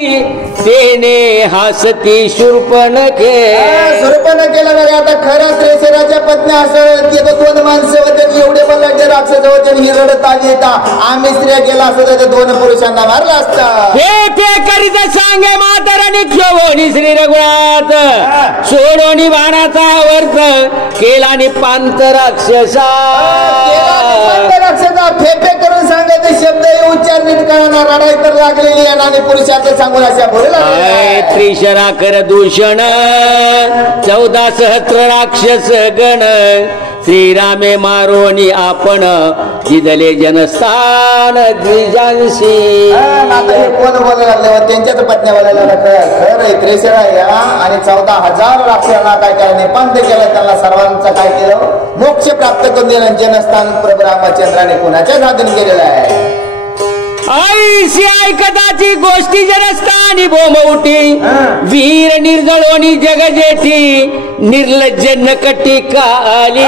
तेने हसती शूर्पणखे. शूर्पणखेला बघा आता खरं त्रेसराच्या पत्न्या असं तिथं दोन माणसं होते एवढे बलाढ्य राक्षस होते ही रडत आली आम्ही स्त्रिया केला असतो तर दोन पुरुषांना मारला असता. हे करीत सांगे म्हाताराने खेवणी श्री रघुनाथ सोडोनी बाणाचा वर्त केला निपांत राक्षसा. राक्षसा फेफे करून सांगायचे शब्द उच्चार नीट करणार रडाई तर लागलेली आणि पुरुषाचं सांगून अशा बोलला. त्रिशरा कर दूषण 14 सहस्र राक्षस गण श्रीरामे मारोनी आपण जिदले जनस्थान द्विजांशी. आता हे कोण बोलायला लागले त्यांच्याच पत्न्या बोलायला खरं त्रिशरा या आणि 14,000 राक्षसांना काय काय निपांत केलं त्यांना सर्वांचं काय केलं मोक्ष प्राप्त करून दिलं. जनस्थान प्रभू रामचंद्राने कुणाच्या साधन केलेलं आहे. ऐशी ऐकताची गोष्टी जनस्थानी बोमवटी वीर निर्जळोनी जग जेठी निर्लज्ज नकटी काली.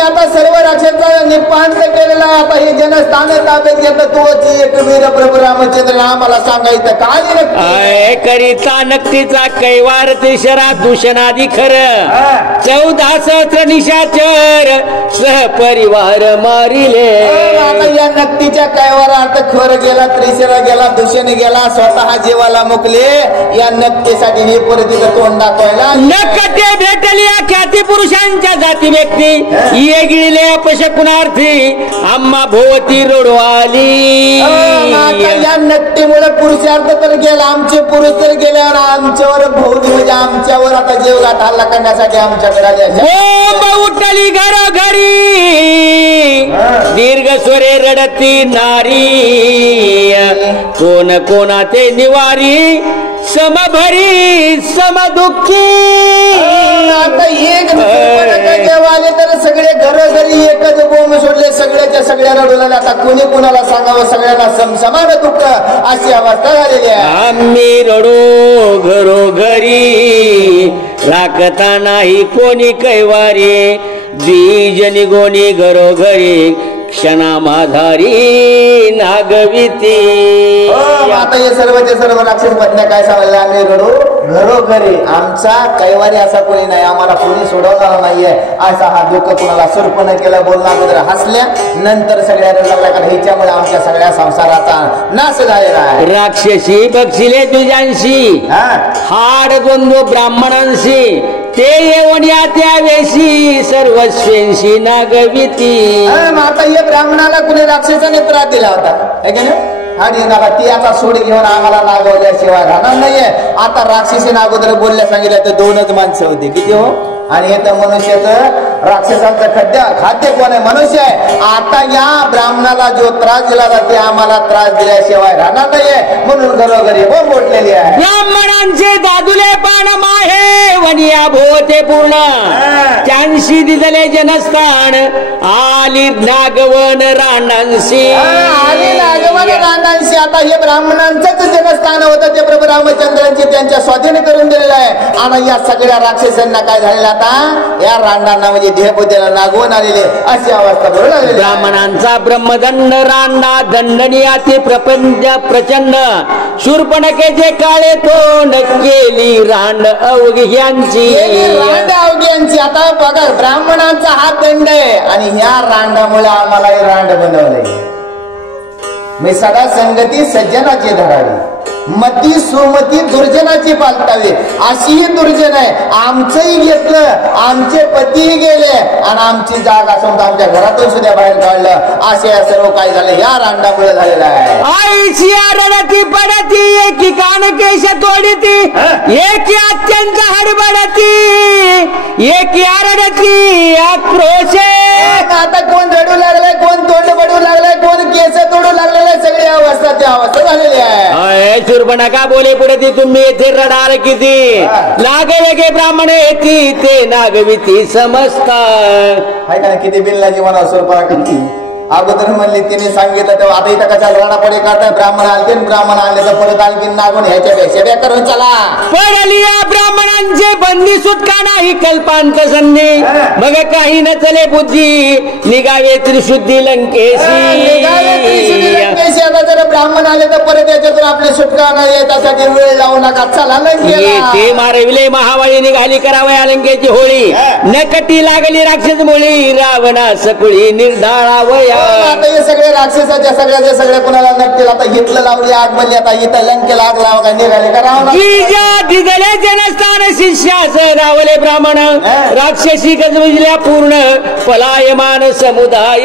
आता सर्व राक्षसांचा निपांत केलेला आता हे जनस्थान ताब्यात घेतलं तोच एक वीर प्रभू रामचंद्र आम्हाला सांगायचं काय करिता नक्तीचा कैवार त्रिशरा दूषणादी खर 14 सहस्र निशाचर सहपरिवार मारिले. या नक्तीच्या कैवार अर्थ खर गेला त्रिशरा गेला दूषण गेला स्वतः जीवाला मुकले या नक्तीसाठी हे परत तोंड दाखवायला. नकटे भेटली ख्याती पुरुषांच्या जाती व्यक्ती ये गिळले अपशकुनार्थी आम्हा भोवती रडू आली. या नक्तीमुळे पुरुषार्थ तर गेला आमचे पुरुष तर गेले आणि आमच्यावर भोवती म्हणजे आमच्यावर आता जीवघात हल्ला करण्यासाठी आमच्याकडे आले. उठली घरोघरी दीर्घ स्वरे रडती नारी कोण कोणाचे निवारी समभरी समदुःखी. आता एक आले तर सगळे घरोघरी एकच बोंब सोडले सगळ्याच्या सगळ्या रडू लागले. आता कोणी कोणाला सांगावं सगळ्यांना समान दुःख अशी अवस्था झालेली आहे. आम्ही रडू घरोघरी राखता नाही कोणी कैवारी द्विज निगोनी घरोघरी क्षणा माधारी नागविती. आता हे सर्वचे सर्व राक्षस पत्न्या काय सांगायला आम्ही रडू घरोघरी आमचा कैवारी असा कोणी नाही आम्हाला कोणी सोडवणार नाहीये असा हा दुःख कुणाला सुरपण केलं बोलणं अगोदर हसल्या नंतर सगळ्या रडला कारण ह्याच्यामुळे आमच्या सगळ्या संसाराचा नाश झालेला आहे. राक्षसी बक्षिले द्विजांशी हाड द्वंद्व ब्राह्मणांशी ते येऊन या त्यावेशी सर्वस्वेंशी नागविती. आता हे ब्राह्मणाला कुणी राक्षसाने त्रास दिला होता आणि ती आता सोडी घेऊन आम्हाला नागवल्याशिवाय राहणार नाहीये. आता राक्षसीने अगोदर बोलल्या सांगितलं तर 2च माणसं होती किती हो आणि हे तर मनुष्याचं राक्षसांचं खाद्य कोण आहे मनुष्य आहे. आता या ब्राह्मणाला जो त्रास दिला जाते आम्हाला त्रास दिल्याशिवाय राहणार नाहीये म्हणून घरोघरी बोंब उठलेली आहे. ब्राह्मणांचे दादुले पान माहे वनिया भोवते पूर्ण त्यांशी दिदले जनस्थान आली नागवन राणांशी. आली नागवन राणांशी. आता हे ब्राह्मणांचंच जनस्थान होतं ते प्रभू रामचंद्रांचे त्यांच्या स्वाधीन करून दिलेलं आहे आणि या सगळ्या राक्षसांना काय झालेलं आता या रांडांना म्हणजे देहबुद्धीला नागवून आलेले अशी अवस्था बोलू लागली. ब्राह्मणांचा ब्रह्मदंड रांडा दंडनीयाती प्रपंच प्रचंड शूर्पणखेचे काळे तोंड केली रांड अवघ्यांची. रांड अवघ्यांची. आता बघा ब्राह्मणांचा हा दंड आहे आणि ह्या रांडामुळे आम्हाला हे रांड बनवलंय. मी सदा संगती सज्जनाची धरावी मती सुमती दुर्जनाची पालतावी अशी ही दुर्जन आहे. आमचंही घेतलं आमचे पतीही गेले आणि आमची जागा समजा आमच्या घरातून सुद्धा बाहेर काढलं असे सर्व काय झालं या रांडामुळे झालेलं आहे. आईची रडती पडती एकी कानकेश तोडती एकी अत्यंत हडबडती एकी आरडती आक्रोशे. आता कोण रडू लागलाय कोण तोंड पडू लागलाय कोण केस तोडू लागलेले सगळी अवस्था झालेली आहे. शूर्पणखा बोले पुढे तुम्ही येथे रडाल किती लागे वेगे ब्राह्मण येती ते नागविती समजता. किती बिल्लाची म्हणा शूर्पणखा अगोदर म्हणले तिने सांगितलं तेव्हा आता इथं कशा राडापडे करताय ब्राह्मण आले ब्राह्मण आले तर परत आणखी नागून ह्याच्या पेक्षा बेकार होऊन चला पडली या ब्राह्मणांचे बंदी सुटका नाही कल्पांत संधी मग काही न चले बुद्धी निघावे त्रिशुद्धी लंकेशी आता जर ब्राह्मण आले तर परत याच्यातून आपली सुटका नाही त्यासाठी वेळ लावू नका चला ते मारविले महावाळी निघाली करावया लंकेची होळी नकटी लागली राक्षस मुळी रावणा सकुळी निर्धाळावया आता हे सगळे राक्षसाच्या सगळ्या कोणाला नकतील आता हिटलं लावली आग म्हणली आता इथं लंकेला आग लावा काय निघाले करावं दिगले जनस्थान शिष्यास रावले ब्राह्मण राक्षसी गजविजल्या पूर्ण पलायमान समुदाय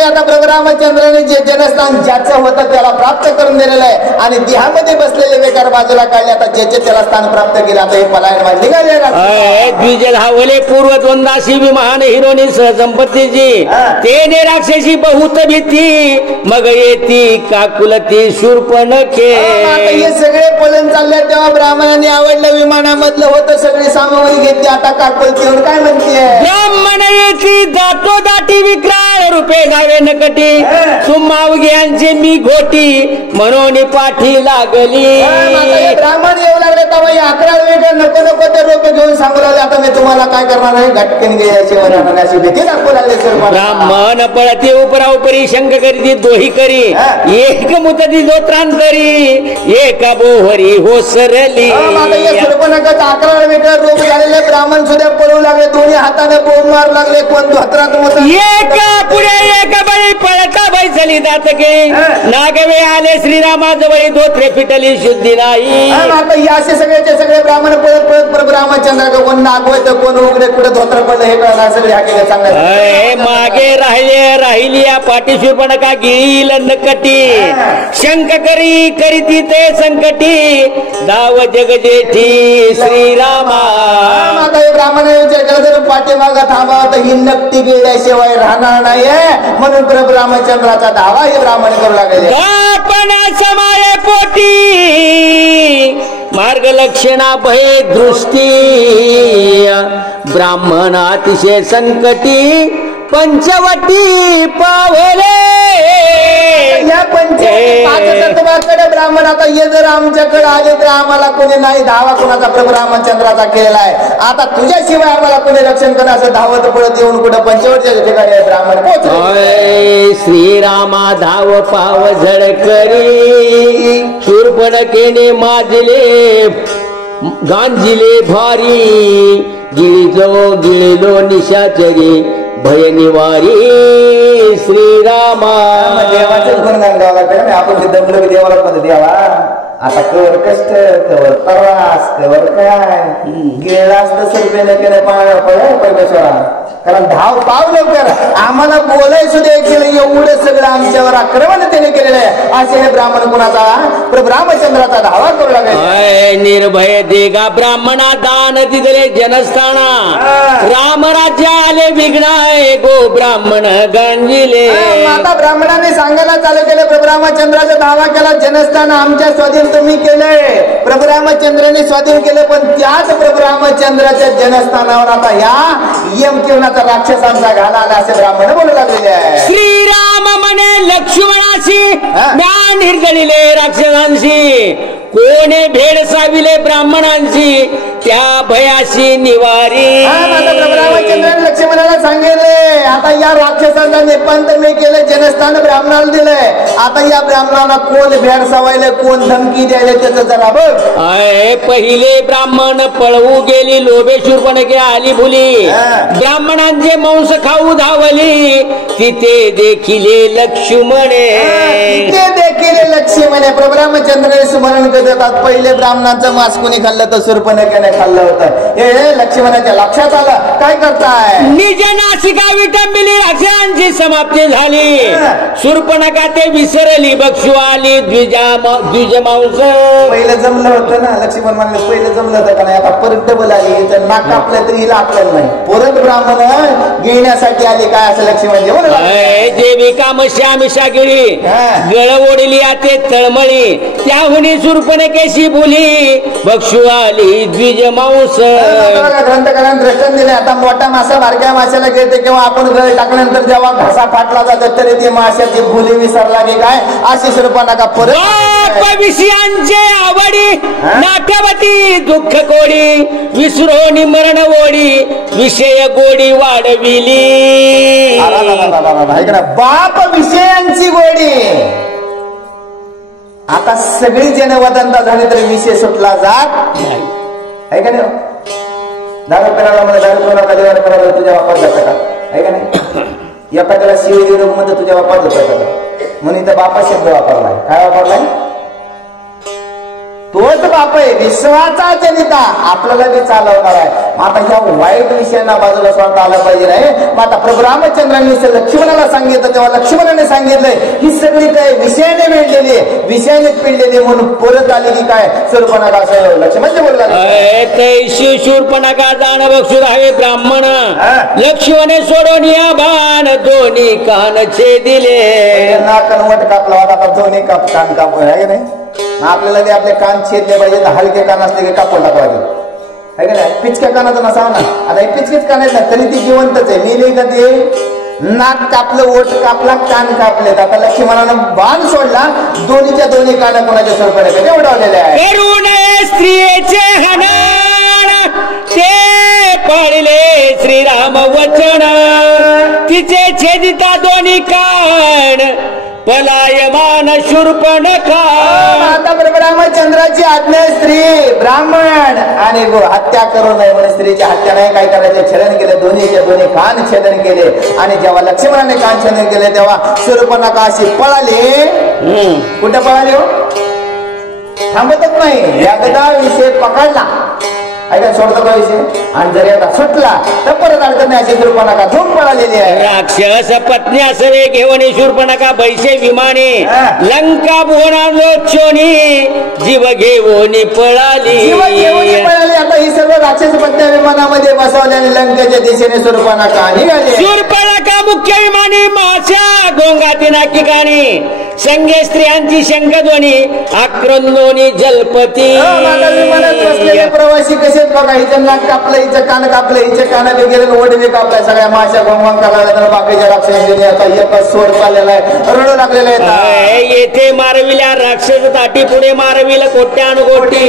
आता प्रभू रामचंद्राने जे जनस्थान ज्याचं होतं त्याला प्राप्त करून दिलेलं आहे आणि देहामध्ये बसलेले बेकार बाजूला काढले आता ज्याचे त्याला स्थान प्राप्त केले आता हे पलायमान निघाले द्विज धावले पूर्व द्वंदाशी विमान हिरोनी सहसंपत्तीची तेने राक्षसी बहुत भीती मग येती काकुलती शूर्पणखे हे सगळे पळून चालले तेव्हा ब्राह्मणांनी आवडलं विमानामधलं होतं सगळी सामग्री घेतली आता काकुलती येऊन काय म्हणते ब्राह्मण येती दातो दाटी विक्राळ रूपे गावे नकटी सुमावग्यांचे मी घोटी म्हणून पाठी लागली ब्राह्मण येऊ लागले तेव्हा 11 वेळ नको नको ते रोप घेऊन सांगू लागले आता मी तुम्हाला काय करणार आहे घटकन घ्यायची अशी भीती दाखवू लागले ब्राह्मण पळती उपरा उपरी शंक करी दोही करी एक मुतती जोत्रांतरी एका बोहरी हो सरली 11 वेळ रोप झालेले ब्राह्मण सुद्धा पळू लागले दोन्ही हाताने बोंब मारू लागले कोण धोत्रात एका पुढे एक बळी पळता बैसली दातके नागवे आले श्रीरामाजवळी धोत्रे फिटली शुद्धी नाही आता असे सगळ्याचे सगळे ब्राह्मण पळत पळत रामचंद्र कोण नागवय तर कोण उघडे कुठे धोत्र पडलं हे कळणार सगळे हाकेले चांगले मागे राहिली या पाठीशूर पण का गिळील नकटी शंक करीती ते संकटी दाव जगजेठी श्रीरामा आता हे ब्राह्मण जर पाठीमाग थांबा तर ही नकटी गिळल्याशिवाय राहणार नाहीये म्हणून प्रभू रामचंद्राचा धावा हे ब्राह्मण करू लागले आपण समाय पोटी मार्ग लक्षणा भय दृष्टी ब्राह्मण अतिशय संकटी पंचवटी पावले या पंचतत्वाकडे ब्राह्मण आता हे जर आमच्याकडे आले तर आम्हाला कोणी नाही धावा कोणाचा प्रभू रामचंद्राचा केलेला आहे आता तुझ्याशिवाय आम्हाला कोणी रक्षण करा असं धावत पडत येऊन कुठं पंचवटीच्या ठिकाणी ब्राह्मण पोहोचले श्रीरामा धाव पाव झडकरी शूर्पणखेने माजले गांजिले भारी गिळलो निशाचरी भय निवारी श्रीरामा देवाचंच गुणगान गावं लागतं आपण ते दमलं देवाला मध्ये देवा आता कवर कष्ट कवर प्रवास कवर काय गेला असतं सर्वेने केलं परमेश्वरा कारण धाव पाव लवकर आम्हाला बोलाय सुद्धा केलं एवढं सगळं आमच्यावर आक्रमण त्याने केलेलं आहे असे हे ब्राह्मण कुणाचा प्रभू रामचंद्राचा धावा करू लागला निर्भय देगा ब्राह्मणा दान दिले जनस्थाना राम राज्य आले विघ्नाय गो ब्राह्मण गांजिले आता ब्राह्मणांनी सांगायला चालू केलं प्रभू रामचंद्राचा धावा केला जनस्थान आमच्या स्वाधीन तुम्ही केले प्रभू रामचंद्राने स्वाधीन केले पण त्याच प्रभू रामचंद्राच्या जनस्थानावर आता या यम केवनाचा राक्षसांचा घाला आला असे ब्राह्मण बोलू लागलेले आहे श्रीराम म्हणे लक्ष्मणाशी ज्ञान निर्जळिले राक्षसांशी कोणे भेडसाविले ब्राह्मणांशी त्या भयाशी निवारी प्रभू रामचंद्राने लक्ष्मणाला सांगितले आता या राक्षसांचा निपांत मी केले जनस्थान ब्राह्मणाला दिलंय आता या ब्राह्मणाला कोण भेडसावायले कोण धमकी द्यायले त्याचं जरा बघ पहिले ब्राह्मण पळवू गेली लोभेश्वर पण आली भुली ब्राह्मणांचे मांस खाऊ धावली तिथे देखिले लक्ष्मणे प्रभू रामचंद्राने स्मरण करतात पहिले ब्राह्मणांचं मांस कोणी खाल्लं तर शूर्पणखेने खाल्लं होतं हे लक्ष्मणाच्या लक्षात आलं काय करताय निज नासिका विटंबिली राक्षसांची समाप्ती झाली शूर्पणखा ते विसरली बक्षू आली द्विज मांस पहिलं जमलं होतं ना लक्ष्मण म्हणले पहिलं जमलं होतं का नाही आता परत डबल आली तर नाक कापलं तरी हिला आपल्याला नाही परत ब्राह्मण गिळण्यासाठी आली काय असं लक्ष्मण देवी कामश्यामिषा गिळी गळ ओढली पाहिली ते तळमळी त्याहुनी सुरपणकेशी बोली बक्षू आली द्विज मांस. ग्रंथकारांनी दृष्टांत दिले. आता मोठा मासा बारक्या माशाला घेते किंवा आपण गळ टाकल्यानंतर जेव्हा घसा फाटला जातो तरी ती माशाची भुली विसरला की काय अशी सुरपणका परत विषयांचे आवडी नाट्यवती दुःख कोडी विसरोनी मरण ओढी विषय गोडी वाढविली. बाप विषयांची गोडी. आता सगळी जन वदंता झाली तरी विषय सुटला जात नाही. आहे का नाही? दारू पिणारा मध्ये दारू पिणारा देवार करायला तुझ्या बापात जातं का? आहे का नाही? एखाद्याला शिवी दिलं मध्ये तुझ्या बापात जातं का? म्हणून इथं बापा शब्द वापरलाय. काय वापरलाय? तोच बाप आहे विश्वाचा जनिता आपल्याला बी चालवणार आहे. आता ह्या वाईट विषयांना बाजूला सोडता आलं पाहिजे नाही. मग आता प्रभू रामचंद्रांनी लक्ष्मणाला सांगितलं तेव्हा लक्ष्मणाने सांगितलंय ही सगळी काय विषयाने मिळलेली विषयाने पिळलेली म्हणून परत आली की काय शूर्पणखा असं लक्ष्मण बोलला. शूर्पणखा दान बक्षू राहावे ब्राह्मण लक्ष्मणे सोडून या बाण दोन्ही कान छेदिले. नाकनवट कापला होता दोन्ही कान काप आहे नाही. आपल्याला बी आपले कान छेदले पाहिजे. हलके कान असले की कापून टाकावे आहे का नाही. पिचक्या कानाचं नसावं ना. आता हे पिचकीच कान आहेत ना तरी ती जिवंतच आहे. मी नाही का ते नाक कापलं ओठ कापला कान कापलेत. आता लक्ष्मणानं बाण सोडला दोन्हीच्या दोन्ही कान कोणाच्या स्वरूपाने उडवलेले आहे. स्त्रियेचे हनन ते पाळले श्रीराम वचन तिचे छेदिता दोन्ही कान पलायमान शूर्पणखा. आता रामचंद्राची आज्ञा स्त्री ब्राह्मण आणि हत्या करू नये म्हणून स्त्रीची हत्या नाही काय करायचे छेदन केले दोन्हीचे दोन्ही कान छेदन केले. आणि जेव्हा लक्ष्मणाने कान छेदन केले तेव्हा शूर्पणखा अशी पळाली. कुठं पळाली हो? थांबतच नाही. एकदा विषय पकडला ऐका सोडतो का विषय आणि जर एकदा सुटला तर परत अडचण नाही. अशी शूर्पणखा धूम पळालेली आहे. राक्षस पत्नी असवे घेऊन शूर्पणखा बैसे विमाने लंका भुवनालोचोनी जीव घेऊन पळाली. आता ही सर्व राक्षस पत्नी विमानामध्ये बसवल्या आणि लंकेच्या दिशेने शूर्पणखा निघाली. शूर्पणखा मुख्य विमानी माशा गोंगातीना ठिकाणी संगे स्त्रियांची शंखध्वनी आक्रंदोनी जलपती. प्रवासी कसे बघा हिचं नाक कापलं हिचं कान कापलं हिचे कान गेले ओढे कापलाय सगळ्या माशा गोंगाम करायला बाकीच्या राक्षसांनी आता एकच सोड चाललेला आहे रडू लागलेला आहे. येथे मारविल्या राक्षस ताटी पुढे मारविल कोट्यान गोटी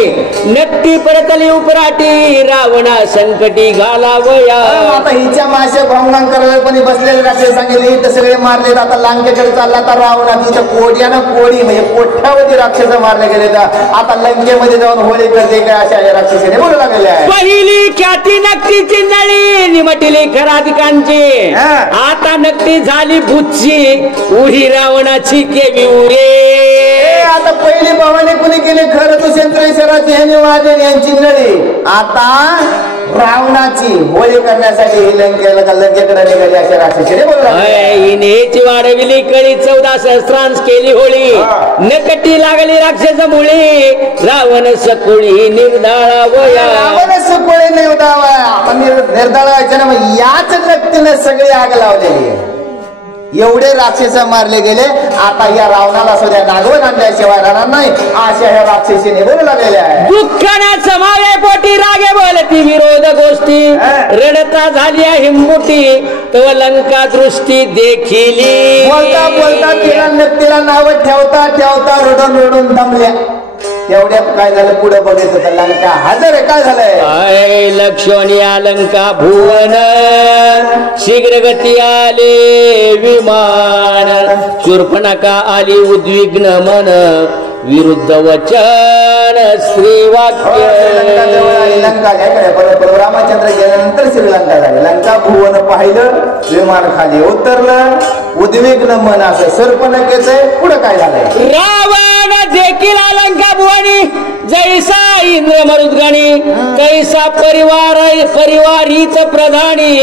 नक्की परतली उपराटी रावणा संकटी घालावया. आता हिच्या माशा गोंगाम करायला पण बसलेले राक्षस सांगितले इथं सगळे मारले. आता लंकेकडे चालला तर रावणा तिच्या कोड्यानं कोडी म्हणजे कोठ्यावधी राक्षस मारले गेले. आता लंकेमध्ये जाऊन होळी करते काय अशा राक्षसाने बोलू लागले. पहिली ख्याती नक्कीची नळी निमटली खराधिकांची आता नक्की झाली भुच्ची उडी रावणाची केवी उरे. आता पहिली भवानी कुणी केली खरं तू शंकरेश्वराची ह्याने वाजली यांची नळी आता रावणाची होळी करण्यासाठी ही लंकेकडे निघाली अशा राक्षसाने बोलला. वाढविली कळी 14 सहस्रांश केली होळी नकटी लागली राक्षस मुळी रावण सकुळी निर्धाळावया. रावण सकुळी निर्धाळायच्या ना याच नक्तीने सगळी आग लावलेली आहे. एवढे राक्षस मारले गेले. आता या रावणाला सुद्धा नागवत आणल्याशिवाय राहणार नाही अशा ह्या राक्षसीने बोलू लागलेल्या आहे. दुःखाना समावे पोटी रागे बोलती विरोध गोष्टी रडता झाली हिंबुटी तो लंका दृष्टी देखिली. बोलता बोलता तिला नाव ठेवता ठेवता रडून रडून थांबल्या. तेवढ्यात काय झालं पुढे बघितलं तर लंका हजर आहे. काय झालंय? लक्ष्मण या लंका भुवन शीघ्र गती आले विमान शूर्पणखा आली उद्विग्न मन विरुद्ध वचन श्री वाक्य. लंका बरोबर रामचंद्र गेल्यानंतर श्रीलंका झाली. लंका भुवन पाहिलं विमान खाली उतरलं उद्विग्न मन असं शूर्पणखेचं पुढे काय झालंय? रावण देखील लंका भुवनी जैसा इंद्र मरुद्गणी कैसा परिवारीत प्रधानी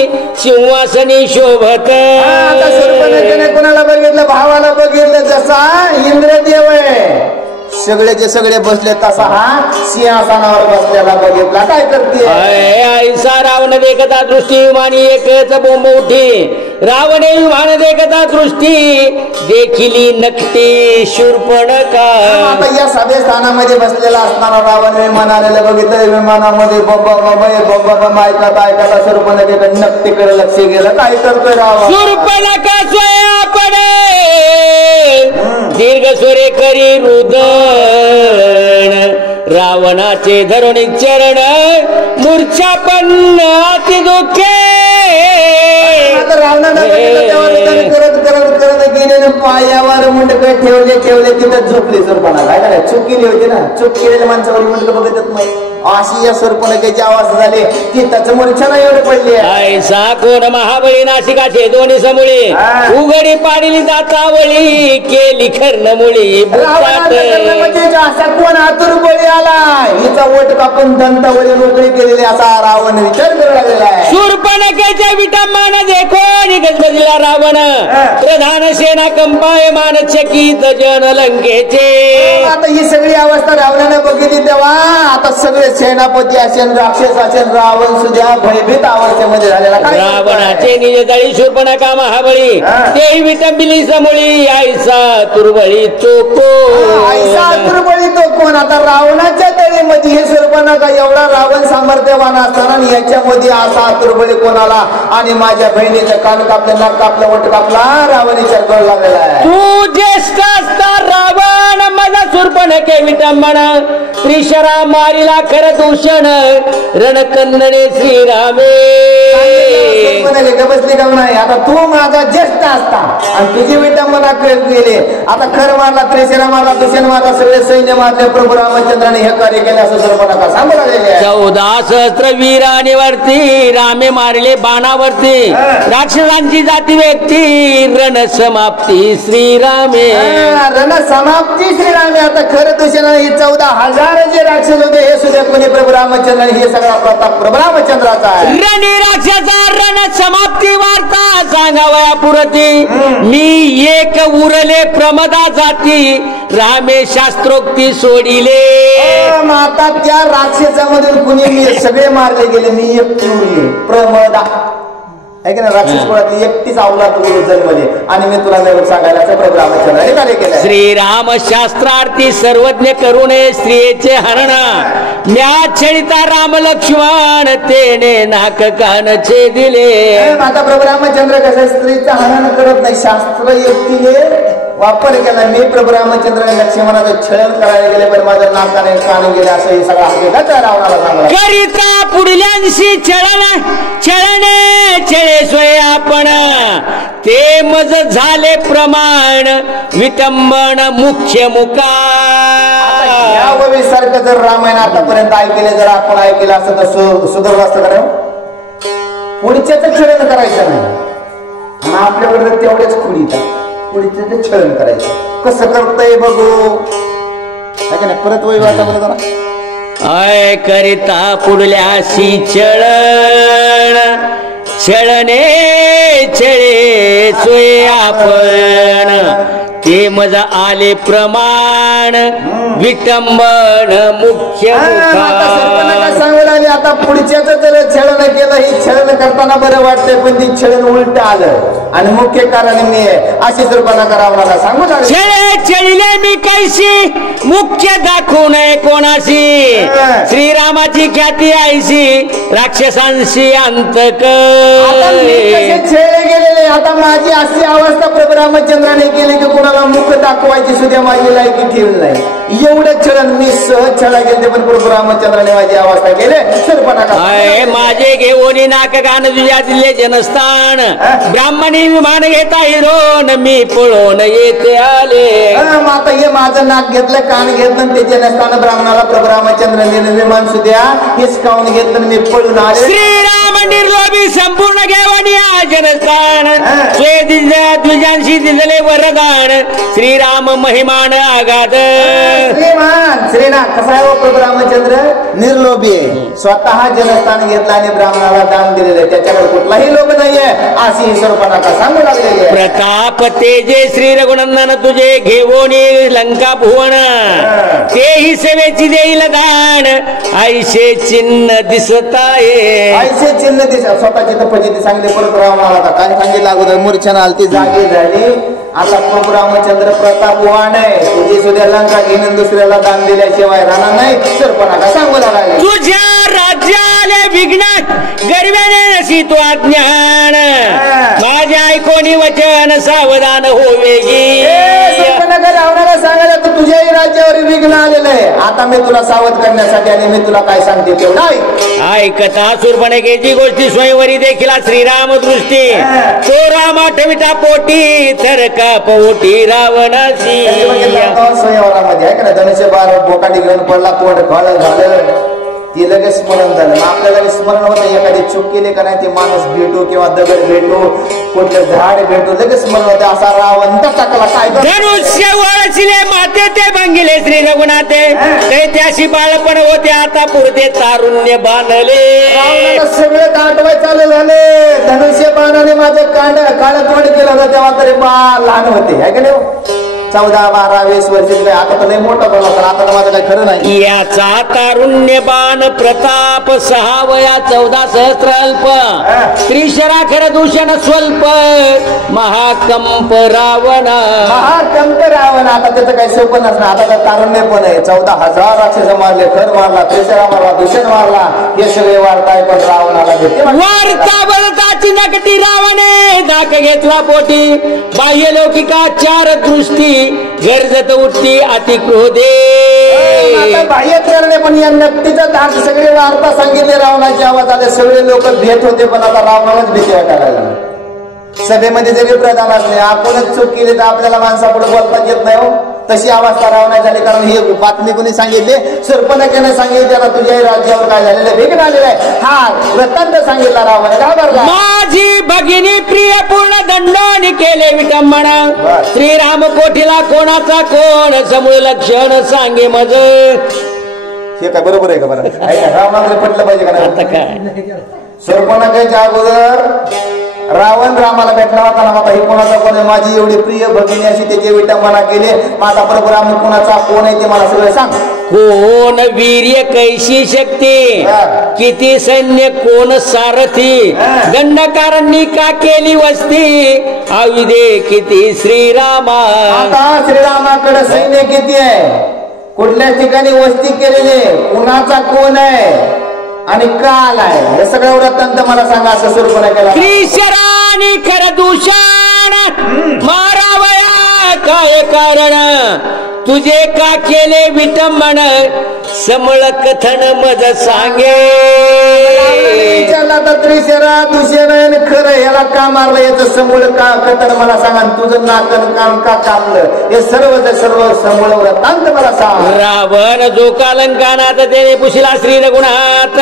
सिंहासनी शोभत. आता शूर्पणखेने कोणाला बघितलं? भावाला बघितलं. जसा इंद्रदेव आहे सगळेचे सगळे बसले तसा हा सिंहासनावर बसलेला बघितला. काय करते? ऐसा रावण देखता दृष्टी विमानी एकच बोंब उठी रावणे विमान देखता दृष्टी देखिली नकटी शूर्पणखा. आता या सभेस्थानामध्ये बसलेला असणारा रावण विमान आलेलं बघितलं. विमानामध्ये बॉम्ब ऐकत ऐकता शूर्पणखेकडे नकटीकडे लक्ष गेलं. काय करतोय रावण? शूर्पणखा सोया पडे दीर्घ स्वरे करी रुदन. रावणाचे धरुणी चरण मूर्छा पण अति दुःखे. रावणाला करत करत करत गेले पायावर मुंडकं ठेवले तिथं झोपले. शूर्पणखा काय करायला चूक केली होती ना. चूक केलेल्या माणसावर मुंडकं बघतच नाही. अशी या शूर्पणखेची आवाज झाली की त्याच मूर्छा नाही एवढी पडली. ऐसा कोण महाबळी नाशिकाचे दोन्ही समूळे उघडी पाडली जातावळी केली खर्णमुळी. असा कोण आतुर बळी आला. हिचा वट कापून दंतावळी मोकळी केलेली असा रावण विचार करू लागलेला आहे. शूर्पणखेच्या विटंबन देखोनी गजबजला रावण प्रधान सेना कंपायमान चकित जन लंकेचे. आता ही सगळी अवस्था रावणाने बघितली तेव्हा आता सगळे सेनापती असेल राक्षस असेल रावण सुद्धा भयभीत अवस्थेमध्ये झालेला. रावणाचे निजदळी शूर्पणखा महाबळी ते विटंबिली समोळी ऐसा तुरबळी चोको. ऐसा तुरबळी तो कोण. आता रावणाच्या तळीमध्ये हे शूर्पणखा एवढा रावण सामर्थ्यवान असताना याच्यामध्ये असा तुरबळी कोणाला. आणि माझ्या बहिणीचं कान कापलं नाक कापलं वट कापला. रावण विचार करू लागलेला आहे. तू ज्येष्ठ असता रावण माझा शूर्पणखे विटंबन त्रिशरा मारिला खर दूषण रणकंदने श्रीरामे. बसली का नाही. आता तू माझा ज्येष्ठ असता आणि तुझी विटंबना गेले. आता खर मारला त्रिशरा मारला दूषण मारला सगळे सैन्य मारले. प्रभू रामचंद्राने हे कार्य केले असं शूर्पणखा सांगू लागलेले आहे. 14 सहस्त्र वीरांवरती रामे मारले बाणावरती राक्षसांची जाती व्यक्ती रण समाप्ती श्रीरामे. रण समाप्ती श्रीरामे. आता खरं दूषण ही 14,000 जे राक्षस होते हे सुद्धा कोणी प्रभू रामचंद्र. हे सगळा प्रताप प्रभू रामचंद्राचा आहे. रणी राक्षसा रण समाप्ती वार्ता सांगावया पुरती. मी एक उरले प्रमदा जाती रामे शास्त्रोक्ती सोडिले. आता त्या राक्षसामधून कुणी मी सगळे मारले गेले. मी एकटी उरले प्रमदा आहे की नाही. राक्षस कुळातली एकटीच अवलाद जन्मले आणि मी तुला नवीन सांगायला प्रभू रामचंद्राने कार्य केलं. श्रीराम शास्त्रार्थी सर्वज्ञ करुणे स्त्रियेचे हरण म्या छळिता राम लक्ष्मण तेने नाक कानचे दिले. आता प्रभू रामचंद्र कसं स्त्रीचं हनन करत नाही. शास्त्र युक्तीने वापर केला. मी प्रभू रामचंद्र लक्ष्मणाचं छळन करायला गेले पण माझ्या नाकाने कान गेले असं हे सगळं हकीकत रावणाला सांगला. करिता पुढल्यांशी छळण छळणे छळे सोय आपण ते मज झाले प्रमाण विटंबन मुख्य मुका. यावेळी सारखं जर रामायण आतापर्यंत ऐकले जर आपण ऐकलं असं तर सुधारलं असतं का. पुढच्याच छळण करायचं नाही. आपल्याकडे तेवढेच खुडीत पुढचे छळण करायचं. कसं करतय बघू परत वय वाटा बरं जरा. आय करिता पुढल्याशी छळण छळणे छळे सोय आपण ते मजा आले प्रमाण विटंबन मुख्य सांगू लागले. आता पुढच्याच जर छळण केलं ही छळण करताना बरं वाटतंय पण ती छळण उलट आलं आणि मुख्य कारण मी अशी शूर्पणखा रावणाला सांगू लागले. छळे छळिले मी कैशी मुख्य दाखवू नये कोणाशी श्रीरामाची ख्याती आईशी राक्षसांशी अंतक. छेळे गेलेले. आता माझी अशी अवस्था प्रभू रामचंद्राने केली की कोणाला मुख दाखवायची सुद्धा माझी लायकी ठेवली नाही. एवढं छळण मी सहज छळा गेले पण प्रभू रामचंद्राने माझी अवस्था केली. शूर्पणखा माझे घेऊन नाक कान तुझ्या दिले जनस्थान ब्राह्मणी विमान घेता हिरोन मी पळून येते आले. आता हे माझं नाक घेतलं कान घेतलं ते जनस्थान ब्राह्मणाला प्रभू रामचंद्राने विमान सुद्धा हिसकावून घेतलं मी पळून आले. श्रीराम निर्लोभी संपूर्ण घेऊन या जनस्थान द्विजांशी दिले वरदान श्रीराम महिमान आगाध. श्रीमान श्री ना कसा आहे प्रभू रामचंद्र निर्लोभी आहे, स्वतः जनस्थान घेतला आणि ब्राह्मणाला दान दिलेलं आहे, त्याच्याकडे कुठलाही लोभ नाहीये अशी ही स्वरूपानाका सांगू लागलेली आहे. प्रताप तेजे श्री रघुनंदन तुझे घेऊन लंका भुवन, तेही सेवेची देईल दान ऐशे चिन्ह दिसत आहे. ऐशे चिन्ह दिसत स्वतःची तपचिती सांगली परत रामाला काय सांगितलं अगोदर मूर्छना आलती जागी झाली. आता प्रभू रामचंद्र प्रतापवान आहे, तुझी सुद्धा लंका घेऊन दुसऱ्याला दान दिल्याशिवाय राहणार नाही स्वरूपानाका सांगू लागले. तुझ्या राज्याले विघ्न गर्व्याने नशी तो अज्ञान, माझ्या ऐकोनी वचन सावधान होवेगी. रावणाला सांगायला तर तुझ्याही राज्यावर विघ्न आलेलं आहे, आता मी तुला सावध करण्यासाठी आणि मी तुला काय सांगते तेवढं ऐकता शूर्पणखेची गोष्टी स्वयंवरी देखील श्रीराम दृष्टी, तो राम आठविता पोटी तर का पोटी रावणाची. स्वयंवरामध्ये आहे का धनुष्य बार बोकाटी घेऊन पडला, तोंड फळ झालं, ती लगेच स्मरण झालं. मग आपल्याला स्मरण होतं एखादी चूक केली का नाही, ते माणूस भेटू किंवा दगड भेटू कुठलं झाड भेटू लगेच स्मरण होतं. असा रावण टाकला काय धनुष्य वळसिले माते ते भांगिले श्री रघुनाथे, ते त्याशी बाळपण होते आता पुरते तारुण्य बांधले. रावणाला सगळं काटवाय चालू झाले, धनुष्य बाणाने माझं काळ तोंड केलं होतं तेव्हा तरी बा लहान होते आहे का नाही, 14-12-20 वर्षाचे. आता तर लय मोठा झाला, पण आता तर माझं काही खरं नाही. याचा तारुण्य बाण प्रताप 6 वया 14 सहस्र अल्प, त्रिशराखर दूषण स्वल्प महाकंप रावण. महाकंप रावण आता त्याचं काही सोपं नसणार. आता तर तारुण्य पण आहे, 14,000 राक्षस मारले, खर मारला, त्रिशरा मारला, दूषण मारला, हे सगळे वार्ताय पण रावणाला देते. वार्ता बळताची नकटी रावणे दाख घेतला पोटी, बाह्य लौकिका 4 दृष्टी गरजत उठती अति क्रोधे. बाह्य करणे पण या नक्तीचा दाग सगळे वार्ता सांगितले, रावणाचे आवाज आले, सगळे लोक भेट होते, पण आता रावणालाच भीती वाटायला. सभेमध्ये जरी प्रधान असले आपणच चूक केली तर आपल्याला माणसापुढे बोलता येत नाही हो, तशी अवस्था रावणाची झाली. कारण ही बातमी कोणी सांगितली, शूर्पणखेने सांगितली, आता तुझ्याही राज्यावर काय झालेलं विघ्न आलेलं आहे. हा वृत्तांत सांगितला रावण घाबरला. माझी भगिनी प्रिय पूर्ण दंडाने केले विटंबना, श्रीराम कोठीला कोणाचा कोण समूळ लक्षण सांगे मज. हे काय बरोबर आहे का बरं, रावणाला पटलं पाहिजे का नाही. शूर्पणखेच्या अगोदर रावण रामाला भेटला होता ना, आता हे कोणाचा कोण आहे, माझी एवढी प्रिय भगिनी अशी त्याची विटंबना केली, माझा प्रभू राम कोणाचा कोण आहे ते मला सगळं सांग. कोण वीर्य कैशी शक्ती, किती सैन्य कोण सारथी, दंडकारांनी का केली वस्ती, आविदे किती श्रीरामा. आता श्रीरामाकडे सैन्य किती आहे, कुठल्या ठिकाणी वस्ती केलेली, कुणाचा कोण आहे आणि का आलाय, हे सगळं वृत्तांत मला सांगा असं स्वरूपाने केला. त्रिशरानी खर दूषण मारावया काय कारण, तुझे का केले विटंबन समळ कथन मज सांगे. विचारला तर त्रिशरा दूषण खरं याला का मारलं याचं समूळ का कथन मला सांगा, तुझं नाकन कान का कापलं हे सर्व समूळ वृत्तांत मला सांग. रावण जो कालंकानात त्याने पुशिला श्री रघुनाथ,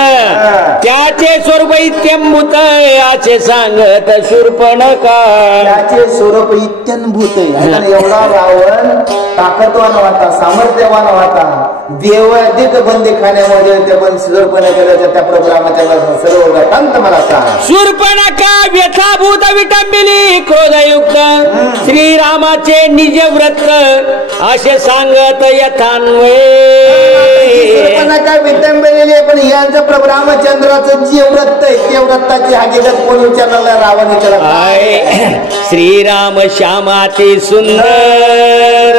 त्याचे स्वरूप इत्यंभूत याचे सांगत शूर्पणखा. त्याचे स्वरूप इत्यंभूत आहे. एवढा रावण ताकदवान होता, सामर्थ्यवान होता, देव अधिक बंदी खाण्यामध्ये त्या पण शूर्पणखेला त्या प्रोग्रामाच्या सर्व वृत्तांत मला सांग. शूर्पणखा व्यथाभूत विटंबिली क्रोधयुक्त, श्रीरामाचे निज व्रत असे सांगत यथान्वये. शूर्पणखा विटंबलेली आहे, पण यांचं प्रभू रामचंद्राचं जे व्रत आहे ते व्रताची हकीकत कोण विचारला, रावण विचारला. श्रीराम श्यामाती सुंदर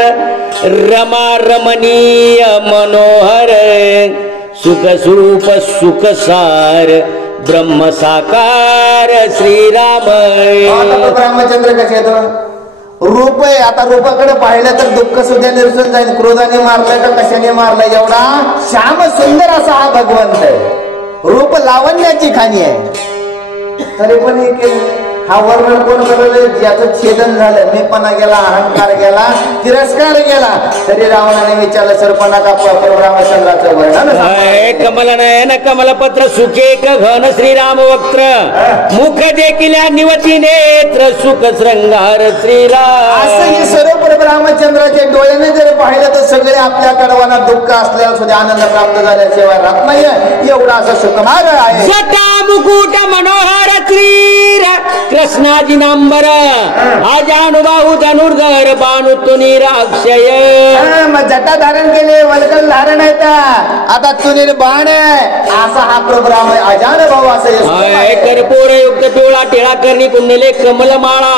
रमा रमणीय मनोहर, सुख स्वरूप सुख सार ब्रह्म साकार श्रीराम. रामचंद्र कसे येतो रूप आहे. आता रूपाकडे पाहिलं तर दुःख सुद्धा निरसून जाईल, क्रोधाने मारलं का कशाने मारलं, एवढा श्याम सुंदर असा हा भगवंत आहे. रूप लावण्याची खाणी आहे, तरी पण हे केलं हा वर्णन कोण करलं ज्याचं छेदन झालं, मीपणा गेला, अहंकार गेला, तिरस्कार गेला, तरी रावणाने विचारलं सरपणा का रामचंद्राचं वर्णन. कमल नयन कमलपत्र सुखेक घन श्रीराम वक्त्र मुख देखील निवती नेत्र सुख श्रंगार श्रीराम. असं हे सर्व रामचंद्राच्या डोळ्याने जर पाहिलं तर सगळे आपल्या कडवाना दुःख असल्यावर सुद्धा आनंद प्राप्त झाल्याशिवाय राहत नाहीये, एवढा असं सुखमार्ग आहे. जटा मुकुट मनोहर श्रीर कृष्णाजी नांबर आजानुबाहू धनुर्धर बाणू तुनीर अक्षय. मग जटा धारण केले, वल्कल धारण आहे, आता तुनीर बाण असा हा प्रभू राम अजानुभाऊ असं कर्पूर युक्त पिवळा टिळा करणी कुंडले कमल माळा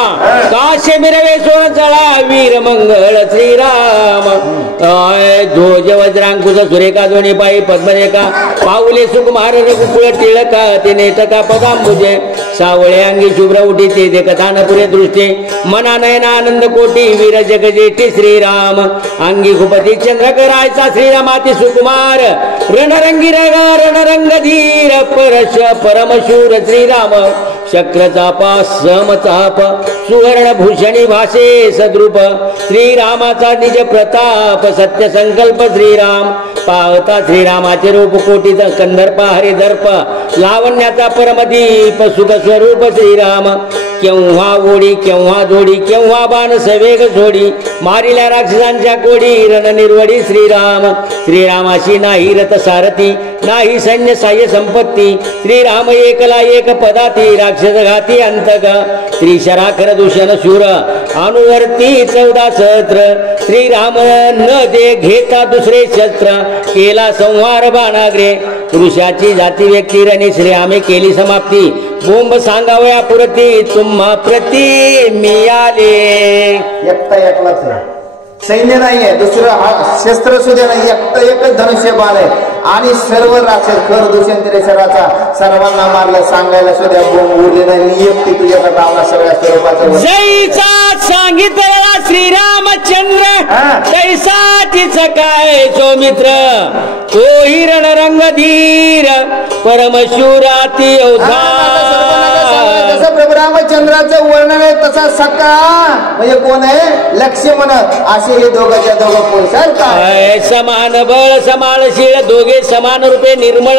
काशे मिरवे सोन चळा वीर मंगळ श्रीराम. ध्वज वज्रांकुश सुरेखा दोन्ही पायी पद्मरेखा पाऊले सुकुमार रघुकुळ टिळका ते नेटका पदांबुजे सावळे अंगी शुभ्र उठी ते देखतान पुरे दृष्टी मना नयना आनंद कोटी वीर जगजेठी श्रीराम. अंगी खुपती चंद्रकरायचा श्रीरामाती सुकुमार रणरंगी रणरंग धीर परश परमशूर श्रीराम. शक्र चापा समचाप सुवर्ण भूषणी भाषे सद्रूप श्रीरामाचा निज प्रताप सत्य संकल्प श्रीराम. पाहता श्रीरामाचे रूप कोटीचा कंदर्प हरिदर्प लावण्याचा परमदीप सुख स्वरूप श्रीराम. केव्हा ओढी केव्हा जोडी केव्हा बाण सवेग जोडी मारिल्या राक्षसांच्या कोडी रणनिर्वडी श्रीराम. श्रीरामाशी नाही रथ सारथी नाही सैन्य साह्य संपत्ती श्रीराम एकला एक पदाती राक्षस घाती अंतक. त्रिशराखर दूषण शूर अनुवर्ती 14 सहस्त्र श्रीराम न दे घेता दुसरे शस्त्र केला संहार बाणाग्रे. पुरुषाची जाती व्यक्ती रणी श्रीरामे केली समाप्ती बोंब सांगावया पुरती तुम्हा प्रती मिळाले. एकटा एकलाच आहे, सैन्य नाहीये, दुसरं शस्त्र सुद्धा नाही, एकच धनुष्य बाण आहे आणि सर्व राक्षस खर दूषण त्रिशराचा सर्वांना मारलं सांगायला सुद्धा बोंब उरले नाही. एकटी तुझ्या रावणा सगळ्या स्वरूपाचं जैसा सांगितलेला श्रीरामचंद्र तैसा तिच काय सौमित्र तोही रणरंग धीर परमशूराती योद्धा. जसं प्रभू रामचंद्राचं वर्णन आहे तसा सका म्हणजे कोण आहे लक्ष्मण असे हे दोघांच्या दोघं पुरुषार्थ समान बळ समाळशीळ दोघे समान रूपे निर्मळ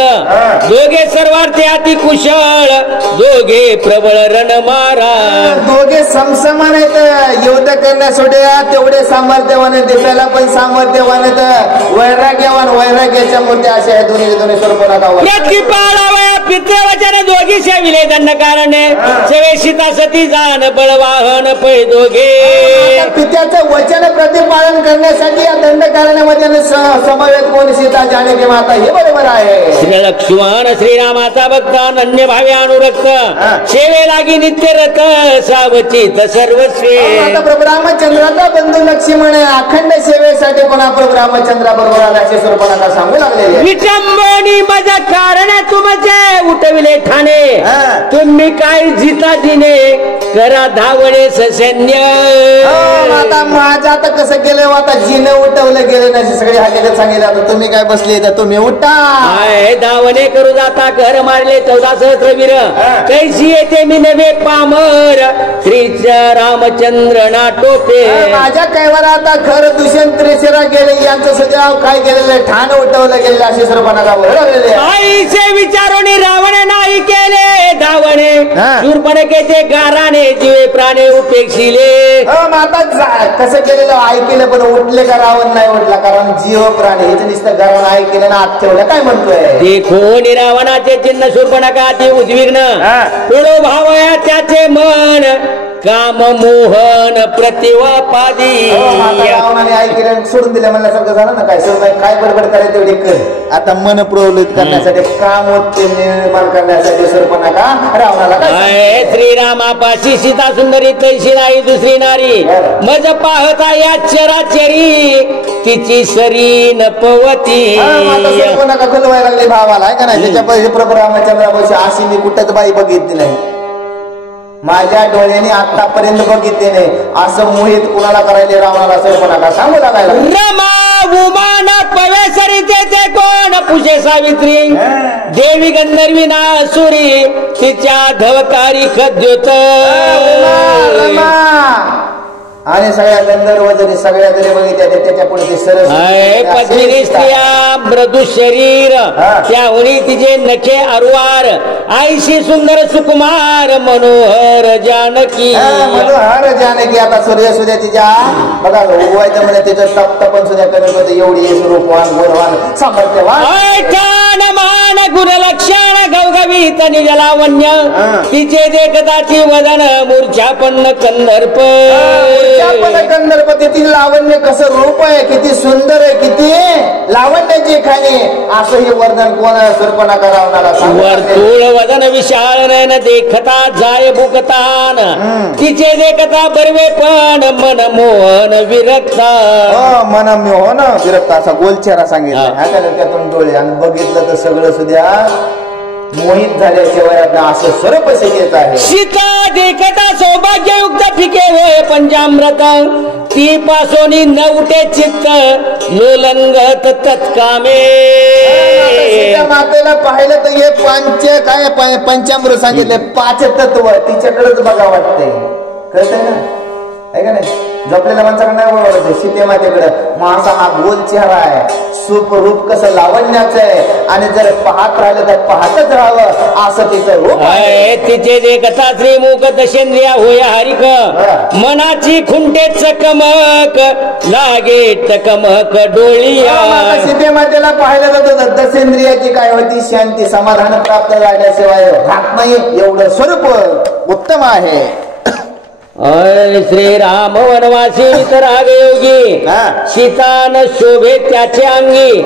दोघे सर्वार्थी अति कुशळ दोघे प्रबळ रणमारा. दोघे समसमान आहेत, युद्ध करण्यासाठी तेवढे सामर्थ्यवान आहेत, दिसायला पण सामर्थ्यवान आहेत, वैराग्यवान वैराग्याच्या मूर्ती असे आहे दोन्ही दोन्ही स्वरूपाला. पितृवचन दोघी सेविले दंड कारण सेवेशिता सती जाण बळवाहन पै दोघे. पित्याचं वचन प्रतिपालन करण्यासाठी या दंड कारणामध्ये समवेत कोण सीता जाणे की माता हे बरोबर आहे. श्री लक्ष्मण श्रीरामाचा भक्त अनन्य भावे अनुरक्त सेवे लागी नित्य रत सावचित सर्वस्वी. आता प्रभू रामचंद्राचा बंधू लक्ष्मण अखंड सेवेसाठी पण प्रभू रामचंद्रा बरोबर आल्याचे स्वरूपाला सांगू लागलेले. विटंबनी माझा कारण तुमचे उठविले ठाणे तुम्ही काय जिताजीने करा धावणे सैन्य. आता माझं आता कसं केलं आता जिने उठवलं गेले नाही सगळे हाकेत सांगितलं आता तुम्ही काय बसले तर तुम्ही उठा. धावणे करू जाता घर मारले 14 सहस्र वीर कैसी येते मी नवे पामर श्रीच्या रामचंद्र नाटोपे. माझ्या कैवार आता खर दूषण त्रिशरा गेले यांचं सुद्धा काय केलेलं ठाण उठवलं गेलेलं असे सर्वांना लागलेले. आईचे विचारून रावण नाही केले धावणे शूर्पणखेचे गाराने जीवे प्राणे उपेक्षिले. आता कसं केलेलं ऐकलं पण उठले का रावण नाही उठला कारण जीव प्राणी हेच नुसतं गारावण ऐकलं ना आत ठेवलं काय म्हणतोय. देखो रावणाचे चिन्ह शूर्पणखा ती उद्विग्न पुढो भावया त्याचे मन काम मोहन प्रतिवापादी. रावणाने ऐकलं सोडून दिलं म्हणल्यासारखं झालं ना काय सोडून काय बडबड करायचं तेवढे कर. आता मन प्रवलित करण्यासाठी काम निर्माण करण्यासाठी शूर्पणखा रावणाला श्रीरामापाशी सीता सुंदरी तैशी नाही दुसरी नारी मज पाहता या चराचरी तिची सरी न पवती. शूर्पणखा खुलवायला लागले भावाला आहे का नाही त्याच्या पहिले प्रभू रामचंद्रापाशी अशी मी कुठंच बाई बघितली नाही माझ्या डोळ्याने आतापर्यंत बघितले नाही असं मोहित कुणाला करायले रावणाला शूर्पणखा सांगू लागायला. रमा उमान पवेसरी ते कोण पुषे सावित्री देवी गंधर्वी नासुरी तिच्या धवकारी खद्योत आणि सगळ्या गंधर्व जरी सगळ्या जरी बघितल्या त्याच्या पुढे ते सरस पद्मिनी स्त्रिया मृदू शरीर त्याहुनी तिचे नखे अरुवार आईशी सुंदर सुकुमार मनोहर जानकी मनोहर जानकी. आता सूर्य सुद्धा तिच्या बघा उगवायचं म्हणजे तिचं तप्त पण सुद्धा कमी होते एवढी रूपवान गुणवान सामर्थ्यवान मान गुणलक्षण गवगवीत निजलावण्य तिचे देखताची वदन मूर्छापन्न कंदर्प कंदर्पती ती लावण्य कसं रूप आहे किती सुंदर आहे किती लावण्याची खाणी असं हे वर्णन कोण सुरपणा करावणारा वर्तुळ वदन विशाळ नयन देखता जाय भुकतान तिचे देखता बरवे पण मन मोहन विरक्ता मन मोहन विरक्ता असा गोलचेहरा सांगितला त्यातून डोळे आणि बघितलं तर सगळं सुद्धा मोहित झाल्याशिवाय असं स्वरूप येत आहे. सीता देखता सौभाग्ययुक्त फिके होय पंचामृत ती पासोनी न उठे चित्त लोलंगत तत्कामे. मातेला पाहिलं तर हे काय पंचामृत सांगितले 5 तत्व तिच्याकडेच बघा वाटतंय कळतंय ना आहे का नाही. झोपलेल्या माणसाकडे नाही बोलवायचं सीते मातेकडे माणसा हा गोल चेहरा आहे सूप रूप कसं लावण्याचं आहे आणि जर पाहत राहिलं तर पाहतच राहावं असं तिचं रूप आहे. तिचे देखता श्रीमुख दशेंद्रिया होय हरिक मनाची खुंटे चकमक लागे टकमक डोळिया. सीते मातेला पाहिलं जातं दशेंद्रियाची काय होती शांती समाधान प्राप्त झाल्याशिवाय राहत नाही एवढं स्वरूप उत्तम आहे. श्रीराम वनवासी वितरागयोगी सीतान शोभे त्याचे अंगी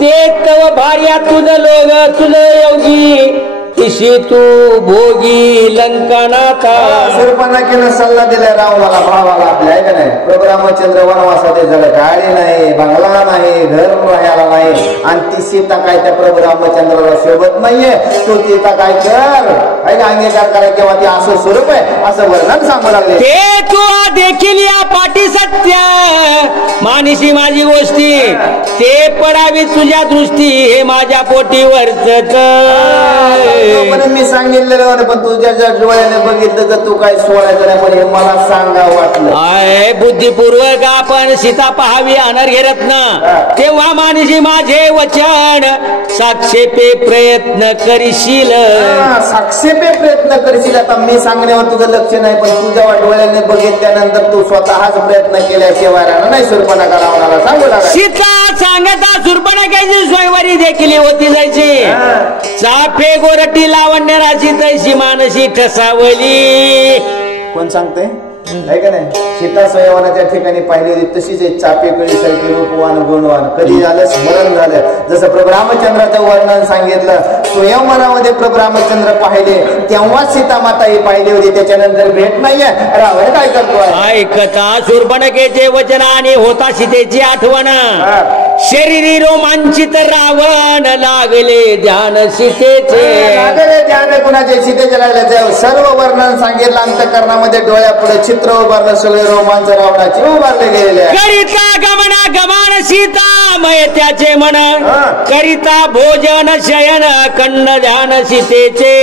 ते तव भार्या तुझ लोग तुझ योगी तिशी तू भोगी लंकानाथा. सुरपणखीनं सल्ला दिलाय रावणाला भावाला आपल्या आहे का नाही. प्रभू रामचंद्र वनवासात जगत गाडी नाही बंगला नाही घर राहायला नाही आणि ती सीता काय त्या प्रभू रामचंद्राला शोभत नाहीये. तू तिचा काय कर अंगीकार करा किंवा ती असं स्वरूप आहे असं वर्णन सांगू लागले. ते तू देखील या पाठी सत्य मानिशी माझी गोष्टी ते पडावी तुझ्या दृष्टी हे माझ्या पोटी वर्तत. मी सांगितलेलं पण तुझ्या डोळ्याने बघितलं तर तू काय सोडायचं नाही पण हे मला सांगा वाटलं. बुद्धिपूर्वक आपण सीता पाहावी अनर्घ्य रत्न तेव्हा मानिशी माझे वचन साक्षेपे प्रयत्न करशील. साक्षेपे प्रयत्न करशील. आता मी सांगण्यावर तुझं लक्ष नाही पण तुझ्या डोळ्याने बघितल्यानंतर तू स्वतःच प्रयत्न केल्याशिवाय नाही सुरपणा करावा सांगू लागला. सीता सांगता सुरपणा स्वयंवरी देखील होती जायची चाफे गोरटी लावण्य राशी तैशी मानसी ठसावली. कोण सांगते आहे का नाही. सीता स्वयंवराच्या ठिकाणी पाहिली होती तशीच एक चापे कळीसारखी रूपवान गुणवान कधी झालं स्मरण झालं. जसं प्रभू रामचंद्राचं वर्णन सांगितलं स्वयंवरामध्ये प्रभू रामचंद्र पाहिले तेव्हा सीता माता ही पाहिली होती त्याच्यानंतर भेट नाहीये. रावण काय करतो ऐकता सुरपणकेचे वचन आणि होता सीतेची आठवण शरीरी रोमांचित रावण लागले ध्यान सीतेचे. लागले ध्यान कुणाचे सीतेचे लागले. सर्व वर्णन सांगितलं अंतःकरणामध्ये डोळ्यापुढे चित्र उभारलं सगळे रोमांच रावणाचे उभारले गेलेले. करिता गमना गमान सीता मय त्याचे मन करिता भोजन शयन खंड ध्यान सीतेचे.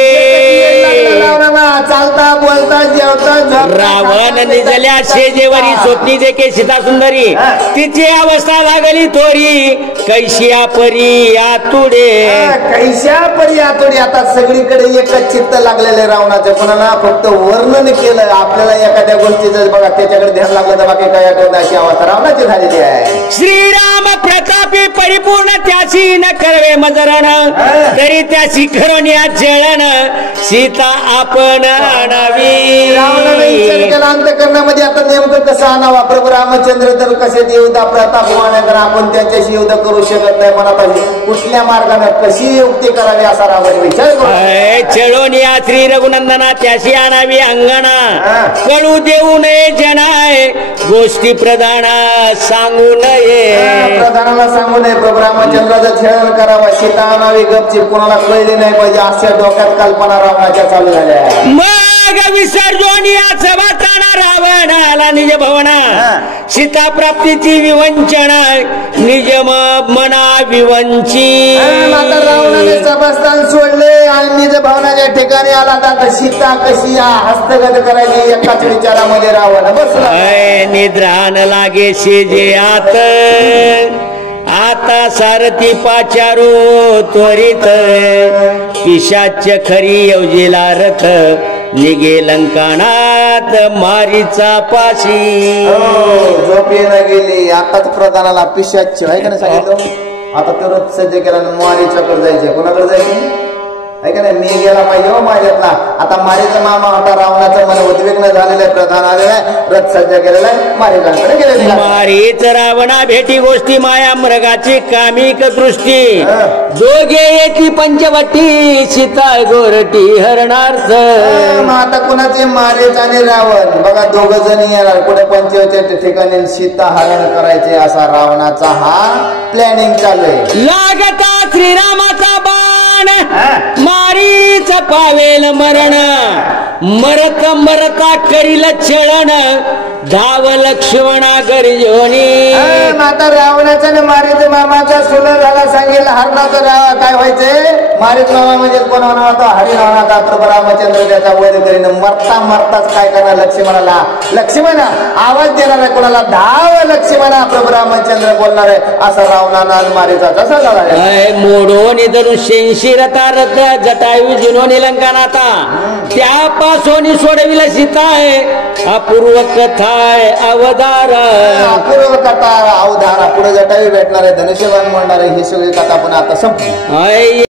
चालता बोलता जेवता रावण निजल्या शेजेवरी स्वप्नी देखे सीता सुंदरी तिची अवस्था लागली थोरी कैशिया परी आतुडे. कैशा परी आतुडे. आता सगळीकडे एकच चित्त लागलेले रावणाचे पुन्हा फक्त वर्णन केलं. आपल्याला एखाद्या गोष्टीचं बघा त्याच्याकडे ध्यान लागलं तर बाकी काय आठवत अशी अवस्था रावणाची झालेली आहे. श्रीराम प्रतापी परिपूर्ण त्याची न करवे मजरण तरी त्याची करुण्या जळण सीता आपण आणावी. अंतःकरणामध्ये आता नेमकं कसं आणावा. प्रभू रामचंद्र तर कसे युद्ध प्रतापवान तर आपण त्यांच्याशी युद्ध करू शकत नाही. मला कुठल्या मार्गाने कशी युक्ती करावी असा रावण विचार चळून या श्री रघुनंदना त्याशी आणावी अंगणा कळू देऊ नये जनाय गोष्टी प्रधाना सांगू नये. प्रधानाला सांगू नये. प्रभू रामचंद्राचं छळण करावं सीता आणावी गपचीप कोणाला कळली नाही पाहिजे अशा डोक्यात कल्पना रावणाच्या चालू झाल्या. लाग विसर्जोनी वाचताना रावणाला निज भवना सीता प्राप्तीची विवंचना निज मना विवंची आता रावणाने सभास्थान सोडले आणि निज भवनाच्या ठिकाणी आला तर सीता कशी हस्तगत करायची एकाच विचारामध्ये रावण बसला निद्रान लागे शेजे आता सारथी पाचारो त्वरित पिशाच्य खरी योजिला रथ निगे लंकानात मारीचा पाशी झोपेला गेली आताच प्रधानाला पिशाच्य आहे का नाही सांगितलं आता तो रथ सज्ज केला मारीच्याकडे जायचे कोणाकडे जायचे आहे का नाही मी गेला पाहिजे हो माझ्यातला आता मारीचा मामा होता रावणाचं मन उद्विग्न झालेलं आहे प्रधान आलेला आहे रथ सज्ज केलेला आहे मारीकडे गेलेला मारीच रावणा भेटी गोष्टी माया मृगाची कामिक दृष्टी दोघे येती पंचवटी सीता गोरटी हरणार्थ आता कुणाचे मारीच आणि रावण बघा दोघ जण येणार कुठे पंचवटीच्या ठिकाणी सीता हरण करायचे असा रावणाचा हा प्लॅनिंग चालू आहे लागता श्रीरामाचा बाण मारीच पावेल मरण मरत मरता करील छळण धाव लक्ष्मणा गर्जोनी आता रावणाचा आणि मारीच मामाचा सुलर झाला सांगितलं हरणाचं काय व्हायचंय मारीच मामा म्हणजे कोण होता हरिनावनाचा प्रभू रामचंद्र त्याचा वध करीन मरता मरताच काय करणार लक्ष्मणाला लक्ष्मण आवाज देणार आहे कोणाला धाव लक्ष्मणा प्रभू रामचंद्र बोलणार आहे असा रावणाला मारीचा तसा झाला मोडोनी धनुष्येन शिरता रथ जटायू जिनोनी लंकानाता त्यापासून सोडविला सीता आहे अपूर्व कथा अवतार अपूर्व कथा अवतार पुढे जटायू भेटणार आहे धनुष्यबाण म्हणणार आहे ही सगळी कथा पुन्हा आता संपली